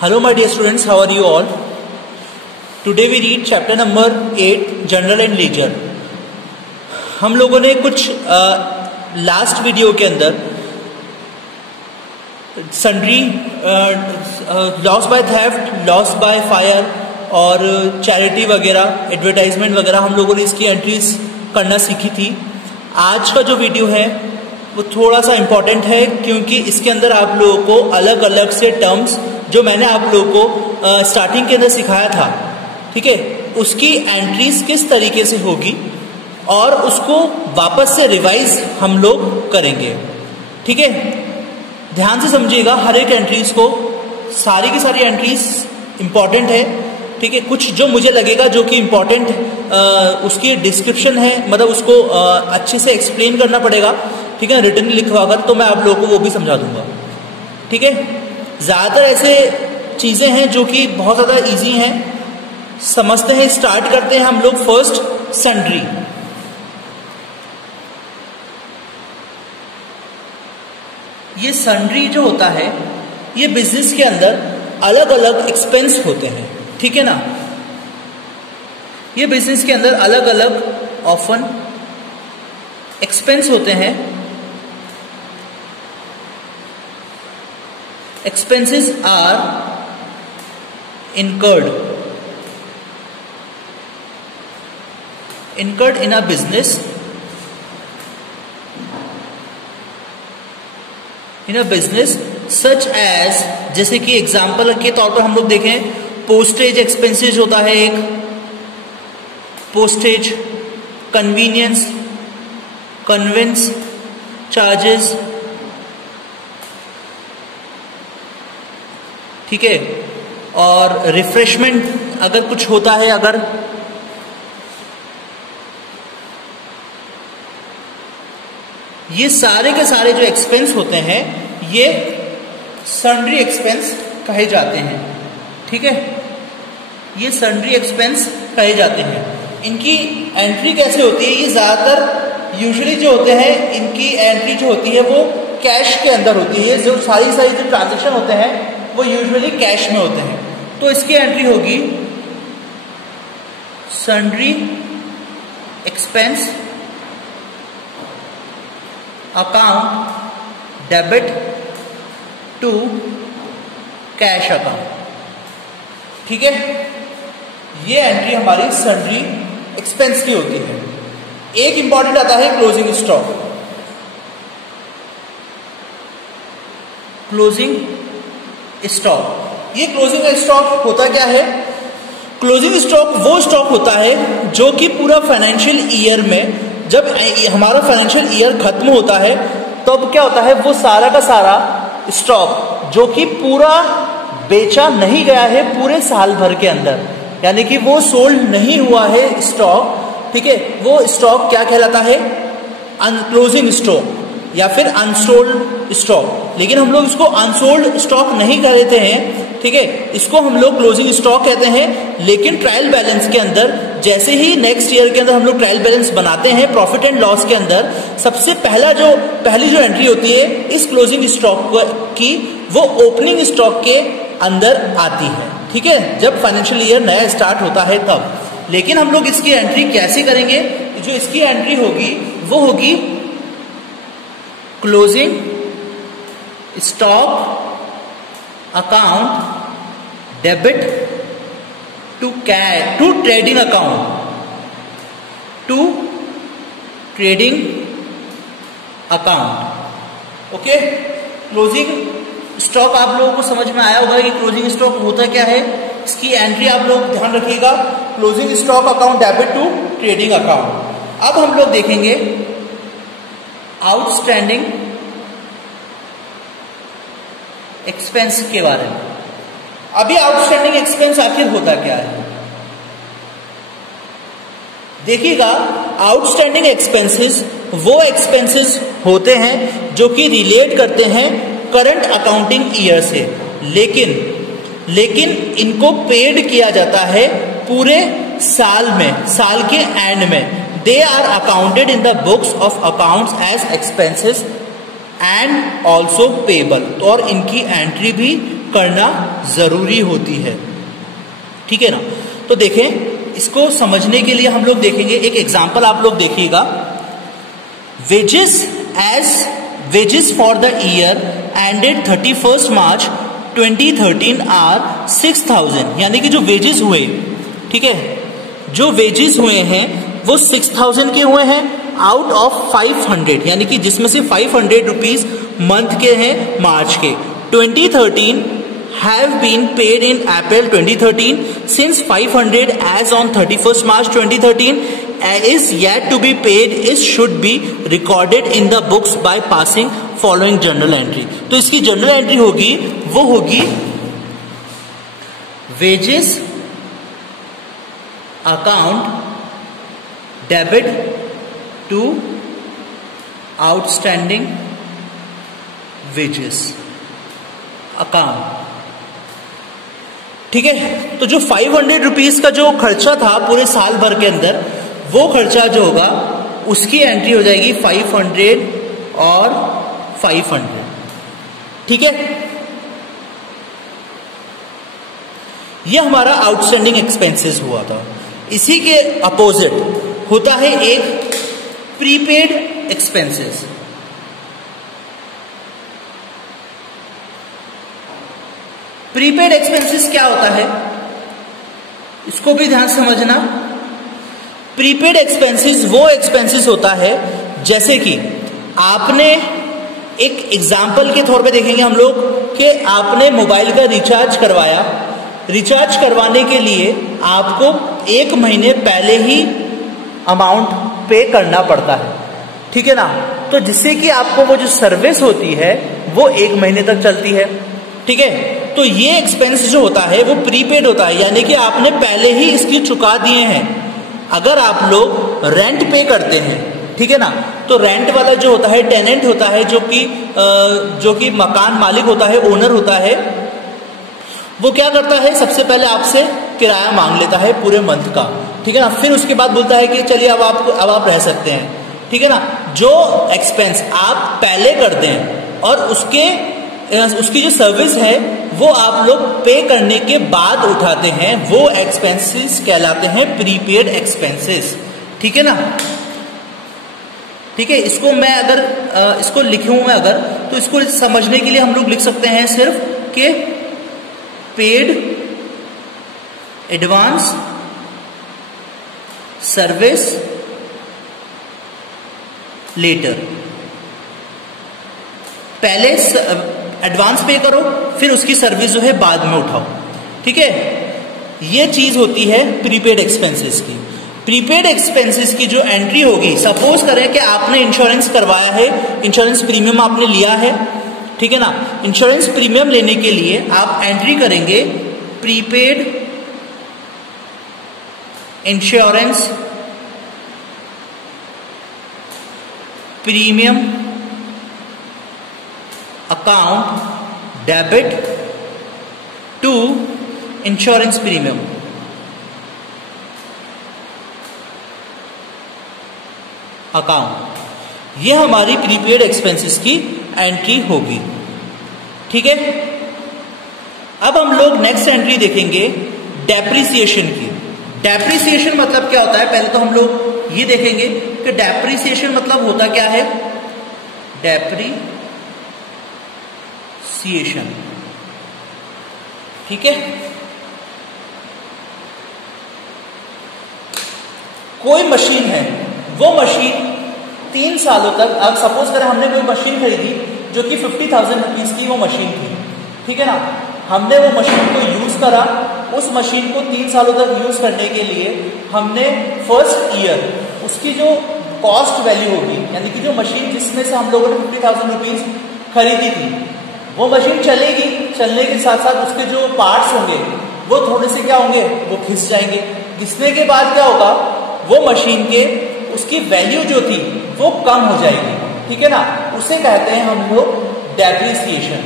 Hello my dear students, how are you all? Today we read chapter number 8 General and Ledger. हम लोगों ने कुछ last video के अंदर sundry loss by theft, loss by fire और charity वगैरह, advertisement वगैरह हम लोगों ने इसकी एंट्रीज करना सीखी थी। आज का जो वीडियो है वो थोड़ा सा इम्पोर्टेंट है क्योंकि इसके अंदर आप लोगों को अलग अलग से टर्म्स जो मैंने आप लोगों को स्टार्टिंग के अंदर सिखाया था, ठीक है, उसकी एंट्रीज किस तरीके से होगी और उसको वापस से रिवाइज हम लोग करेंगे। ठीक है, ध्यान से समझिएगा हर एक एंट्रीज को, सारी की सारी एंट्रीज इंपॉर्टेंट है। ठीक है, कुछ जो मुझे लगेगा जो कि इम्पोर्टेंट उसकी डिस्क्रिप्शन है, मतलब उसको अच्छे से एक्सप्लेन करना पड़ेगा, ठीक है, रिटर्न लिखवा कर, तो मैं आप लोगों को वो भी समझा दूंगा। ठीक है, ज़्यादातर ऐसे चीज़ें हैं जो कि बहुत ज़्यादा इजी हैं, समझते हैं। स्टार्ट करते हैं हम लोग फर्स्ट सन्ड्री। ये सन्ड्री जो होता है ये बिजनेस के अंदर अलग अलग एक्सपेंस होते हैं, ठीक है ना। ये बिजनेस के अंदर अलग अलग ऑफन एक्सपेंस होते हैं। Expenses are incurred in a business such as, जैसे कि एग्जाम्पल के तौर पर हम लोग देखें, पोस्टेज एक्सपेंसेस होता है एक, पोस्टेज, कन्वीनियंस, कन्वेंस चार्जेस, ठीक है, और रिफ्रेशमेंट अगर कुछ होता है, अगर ये सारे के सारे जो एक्सपेंस होते हैं ये सन्ड्री एक्सपेंस कहे जाते हैं। ठीक है, ये सन्ड्री एक्सपेंस कहे जाते हैं। इनकी एंट्री कैसे होती है? ये ज्यादातर यूजुअली जो होते हैं इनकी एंट्री जो होती है वो कैश के अंदर होती है। जो सारी जो ट्रांजेक्शन होते हैं वो यूजुअली कैश में होते हैं, तो इसकी एंट्री होगी sundry expense account debit to cash account. ठीक है, ये एंट्री हमारी सन्ड्री एक्सपेंस की होती है। एक इंपॉर्टेंट आता है क्लोजिंग स्टॉक। क्लोजिंग स्टॉक, ये क्लोजिंग स्टॉक होता क्या है? क्लोजिंग स्टॉक वो स्टॉक होता है जो कि पूरा फाइनेंशियल ईयर में, जब हमारा फाइनेंशियल ईयर खत्म होता है तब क्या होता है, वो सारा का सारा स्टॉक जो कि पूरा बेचा नहीं गया है पूरे साल भर के अंदर, यानी कि वो सोल्ड नहीं हुआ है स्टॉक, ठीक है, वो स्टॉक क्या कहलाता है? क्लोजिंग स्टॉक या फिर अनसोल्ड स्टॉक। लेकिन हम लोग इसको अनसोल्ड स्टॉक नहीं कह देते हैं, ठीक है, इसको हम लोग क्लोजिंग स्टॉक कहते हैं। लेकिन ट्रायल बैलेंस के अंदर, जैसे ही नेक्स्ट ईयर के अंदर हम लोग ट्रायल बैलेंस बनाते हैं प्रॉफिट एंड लॉस के अंदर, सबसे पहली जो एंट्री होती है इस क्लोजिंग स्टॉक की, वो ओपनिंग स्टॉक के अंदर आती है। ठीक है, जब फाइनेंशियल ईयर नया स्टार्ट होता है तब। लेकिन हम लोग इसकी एंट्री कैसे करेंगे? जो इसकी एंट्री होगी वो होगी closing stock account debit to trading account, to trading account. Okay, closing stock आप लोगों को समझ में आया होगा कि क्लोजिंग स्टॉक होता क्या है। इसकी एंट्री आप लोग ध्यान रखिएगा, closing stock account debit to trading account. अब हम लोग देखेंगे आउटस्टैंडिंग एक्सपेंस के बारे में। अभी आउटस्टैंडिंग एक्सपेंस आखिर होता क्या है देखिएगा। आउटस्टैंडिंग एक्सपेंसेस वो एक्सपेंसेस होते हैं जो कि रिलेट करते हैं करंट अकाउंटिंग ईयर से, लेकिन इनको पेड किया जाता है पूरे साल में, साल के एंड में। They are accounted in the books of accounts as expenses and also payable, और इनकी एंट्री भी करना जरूरी होती है, ठीक है ना। तो देखें, इसको समझने के लिए हम लोग देखेंगे एक एग्जांपल, आप लोग देखिएगा। Wages for the year ended 31 March 2013 are 6000, यानी कि जो वेजेस हुए, ठीक है, जो वेजेस हुए हैं वो 6000 के हुए हैं आउट ऑफ 500, यानी कि जिसमें से 500 रुपीज मंथ के हैं मार्च के। 2013 have been paid in April 2013 since 500 as on 31st March 2013 is yet to be paid is should be recorded in the books by passing following journal entry। तो इसकी journal entry होगी, वो होगी wages account debit to outstanding wages account, ठीक है। तो जो 500 rupees का जो खर्चा था पूरे साल भर के अंदर, वो खर्चा जो होगा उसकी एंट्री हो जाएगी 500 और 500, ठीक है। ये हमारा आउटस्टैंडिंग एक्सपेंसेस हुआ था। इसी के अपोजिट होता है एक प्रीपेड एक्सपेंसेस। प्रीपेड एक्सपेंसेस क्या होता है, इसको भी ध्यान समझना। प्रीपेड एक्सपेंसेस वो एक्सपेंसेस होता है, जैसे कि आपने एक एग्जाम्पल के तौर पे देखेंगे हम लोग कि आपने मोबाइल का रिचार्ज करवाया। रिचार्ज करवाने के लिए आपको 1 महीने पहले ही अमाउंट पे करना पड़ता है, ठीक है ना। तो जिससे कि आपको वो जो सर्विस होती है वो 1 महीने तक चलती है, ठीक है। तो ये एक्सपेंस जो होता है वो प्रीपेड होता है, यानी कि आपने पहले ही इसकी चुका दिए हैं। अगर आप लोग रेंट पे करते हैं, ठीक है ना, तो रेंट वाला जो होता है टेनेंट होता है, जो कि मकान मालिक होता है, ओनर होता है, वो क्या करता है, सबसे पहले आपसे किराया मांग लेता है पूरे मंथ का, ठीक है ना। फिर उसके बाद बोलता है कि चलिए अब आप रह सकते हैं, ठीक है ना। जो एक्सपेंस आप पहले करते हैं और उसकी जो सर्विस है वो आप लोग पे करने के बाद उठाते हैं, वो एक्सपेंसेस कहलाते हैं प्रीपेड एक्सपेंसेस, ठीक है ना। ठीक है, इसको मैं अगर इसको लिखूं मैं अगर, तो इसको समझने के लिए हम लोग लिख सकते हैं सिर्फ कि पेड एडवांस सर्विस लेटर। पहले एडवांस पे करो, फिर उसकी सर्विस जो है बाद में उठाओ, ठीक है। ये चीज होती है प्रीपेड एक्सपेंसेस की। प्रीपेड एक्सपेंसेस की जो एंट्री होगी, सपोज करें कि आपने इंश्योरेंस करवाया है, इंश्योरेंस प्रीमियम आपने लिया है, ठीक है ना। इंश्योरेंस प्रीमियम लेने के लिए आप एंट्री करेंगे prepaid insurance premium account debit to insurance premium account. ये हमारी प्रीपेड एक्सपेंसेस की एंट्री होगी, ठीक है। अब हम लोग नेक्स्ट एंट्री देखेंगे डेप्रिसिएशन की। डेप्रिसिएशन मतलब क्या होता है, पहले तो हम लोग ये देखेंगे कि डेप्रिसिएशन मतलब होता क्या है। डेप्रिसिएशन, ठीक है। कोई मशीन है, वो मशीन 3 सालों तक, अब सपोज करें हमने कोई मशीन खरीदी जो कि 50,000 रुपीज की वो मशीन थी, ठीक है ना। हमने वो मशीन को यूज करा, उस मशीन को 3 सालों तक यूज करने के लिए हमने फर्स्ट ईयर उसकी जो कॉस्ट वैल्यू होगी, यानी कि जो मशीन जिसमें से हम लोगों ने 50,000 रुपीज खरीदी थी, वो मशीन चलेगी, चलने के साथ साथ उसके जो पार्ट्स होंगे वो थोड़े से क्या होंगे, वो घिस जाएंगे। घिसने के बाद क्या होगा, वो मशीन के उसकी वैल्यू जो थी वो कम हो जाएगी, ठीक है ना। उसे कहते हैं हम लोग डेप्रिसिएशन।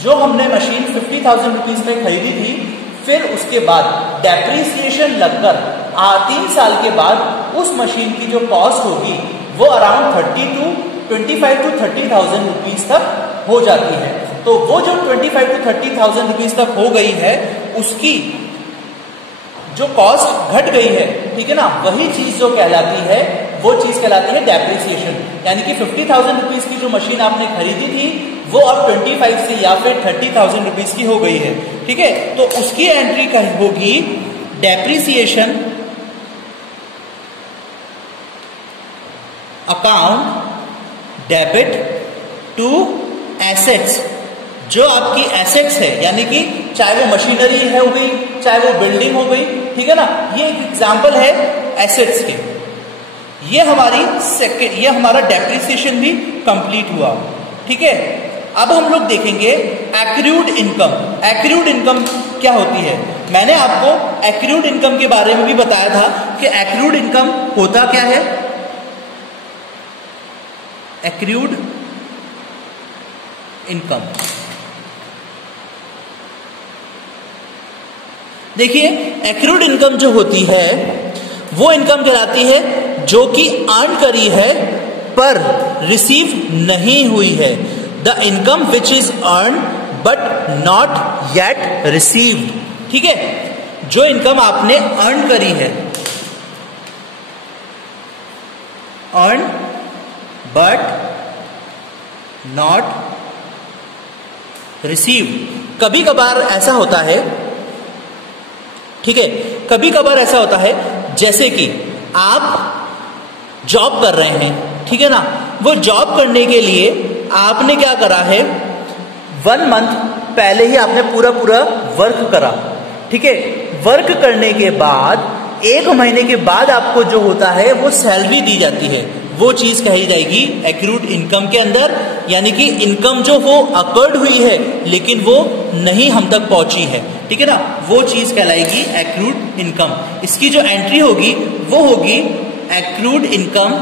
जो हमने मशीन 50,000 रुपीज में खरीदी थी, फिर उसके बाद डेप्रिसिएशन लगकर 3 साल के बाद उस मशीन की जो कॉस्ट होगी वो अराउंड 25,000 to 30,000 रुपीज तक हो जाती है। तो वो जो 25 to 30,000 रुपीज तक हो गई है, उसकी जो कॉस्ट घट गई है, ठीक है ना, वही चीज जो कहलाती है, वो चीज कहलाती है डेप्रिसिएशन। यानी कि 50,000 रुपीज की जो मशीन आपने खरीदी थी, वो अब 25 से या फिर 30,000 रुपीज की हो गई है, ठीक है। तो उसकी एंट्री का होगी depreciation account debit to assets. जो आपकी एसेट्स है, यानी कि चाहे वो मशीनरी है हो गई, चाहे वो बिल्डिंग हो गई, ठीक है ना, ये एक एग्जांपल है एसेट्स के। ये हमारा डेप्रिसिएशन भी कंप्लीट हुआ, ठीक है। अब हम लोग देखेंगे एक्रूड इनकम। एक्रूड इनकम क्या होती है? मैंने आपको एक्रूड इनकम के बारे में भी बताया था कि एक्रूड इनकम होता क्या है। एक्रूड इनकम, देखिए एक्रूड इनकम जो होती है वो इनकम कहलाती है जो कि अर्न करी है पर रिसीव नहीं हुई है। The income which is earn but not yet received, ठीक है। जो इनकम आपने अर्न करी है, अर्न बट नॉट रिसीव। कभी कभार ऐसा होता है, ठीक है, कभी कभार ऐसा होता है जैसे कि आप जॉब कर रहे हैं, ठीक है ना, वो जॉब करने के लिए आपने क्या करा है, 1 मंथ पहले ही आपने पूरा वर्क करा, ठीक है। वर्क करने के बाद 1 महीने के बाद आपको जो होता है वो सैलरी दी जाती है, वो चीज कही जाएगी एक्रूड इनकम के अंदर। यानी कि इनकम जो वो अकर्ड हुई है लेकिन वो नहीं हम तक पहुंची है, ठीक है ना, वो चीज कहलाएगी एक्रूड इनकम। इसकी जो एंट्री होगी वो होगी accrued income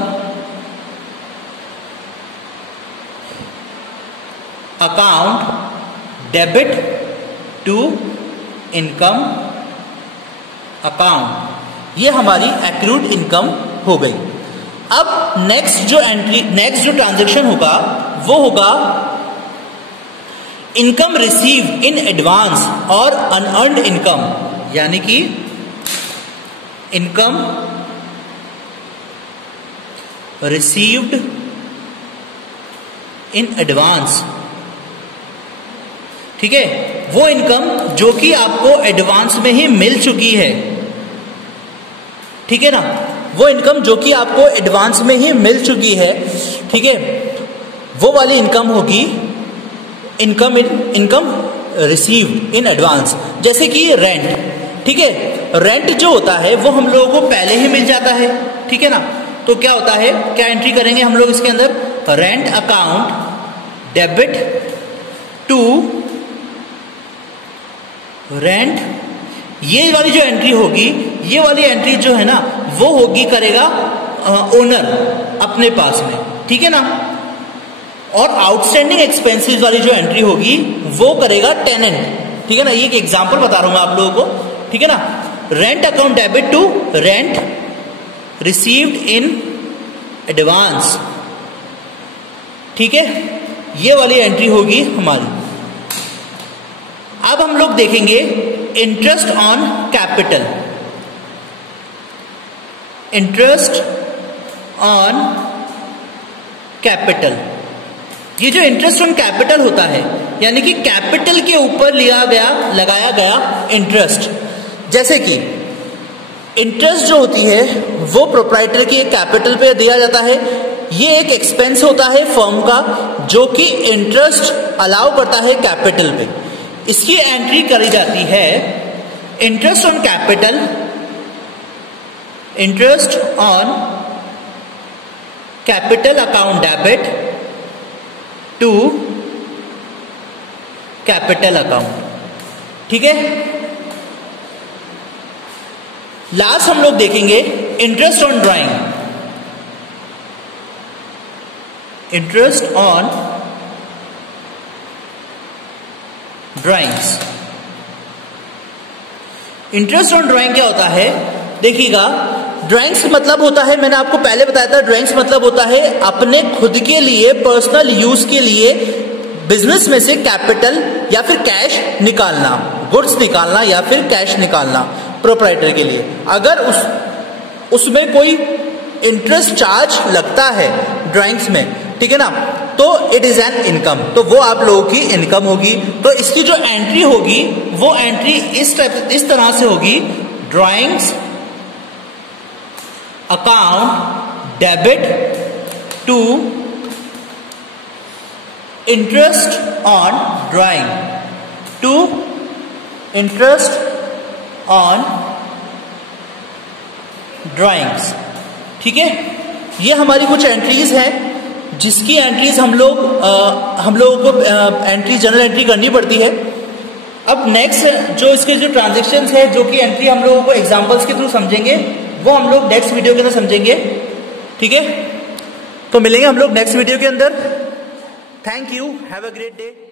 account debit to income account. ये हमारी एक्रूड इनकम हो गई। अब नेक्स्ट जो ट्रांजैक्शन होगा वो होगा इनकम रिसीव इन एडवांस और अनअर्न्ड इनकम। यानी कि इनकम रिसीव्ड इन एडवांस, ठीक है, वो इनकम जो कि आपको एडवांस में ही मिल चुकी है, ठीक है ना, वो इनकम जो कि आपको एडवांस में ही मिल चुकी है, ठीक है, वो वाली इनकम होगी इनकम रिसीव्ड इन एडवांस। जैसे कि रेंट, ठीक है, रेंट जो होता है वो हम लोगों को पहले ही मिल जाता है, ठीक है ना। तो क्या होता है, क्या एंट्री करेंगे हम लोग इसके अंदर, rent account debit to rent. ये वाली जो एंट्री होगी, ये वाली एंट्री जो है ना वो होगी करेगा ओनर अपने पास में, ठीक है ना। और आउटस्टैंडिंग एक्सपेंसेस वाली जो एंट्री होगी वो करेगा टेनेंट, ठीक है ना। ये एक एग्जांपल बता रहा हूं मैं आप लोगों को, ठीक है ना। Rent account debit to rent received in advance, ठीक है, ये वाली एंट्री होगी हमारी। अब हम लोग देखेंगे interest on capital. Interest on capital, ये जो इंटरेस्ट ऑन कैपिटल होता है यानी कि कैपिटल के ऊपर लगाया गया इंटरेस्ट। जैसे कि इंटरेस्ट जो होती है वो प्रोप्राइटर के कैपिटल पे दिया जाता है। ये एक एक्सपेंस होता है फर्म का जो कि इंटरेस्ट अलाउ करता है कैपिटल पे। इसकी एंट्री करी जाती है interest on capital, interest on capital account debit to capital account, ठीक है। लास्ट हम लोग देखेंगे interest on drawing. Interest on drawings. Interest on drawing क्या होता है, देखिएगा, ड्राइंग्स मतलब होता है, मैंने आपको पहले बताया था, ड्राइंग्स मतलब होता है अपने खुद के लिए पर्सनल यूज के लिए बिजनेस में से कैपिटल या फिर कैश निकालना, गुड्स निकालना या फिर कैश निकालना प्रोप्राइटर के लिए। अगर उसमें कोई इंटरेस्ट चार्ज लगता है ड्राइंग्स में, ठीक है ना, तो इट इज एन इनकम, तो वो आप लोगों की इनकम होगी। तो इसकी जो एंट्री होगी वो एंट्री इस तरह से होगी, drawings account debit to interest on drawing, to interest on drawings. ठीक है, ये हमारी कुछ एंट्रीज हैं जिसकी एंट्रीज हम लोगों को एंट्री जनरल एंट्री करनी पड़ती है। अब नेक्स्ट जो इसके जो ट्रांजेक्शन्स है, जो कि एंट्री हम लोगों को एग्जांपल्स के थ्रू समझेंगे, वो हम लोग नेक्स्ट वीडियो के अंदर समझेंगे। ठीक है, तो मिलेंगे हम लोग नेक्स्ट वीडियो के अंदर। Thank you, have a great day.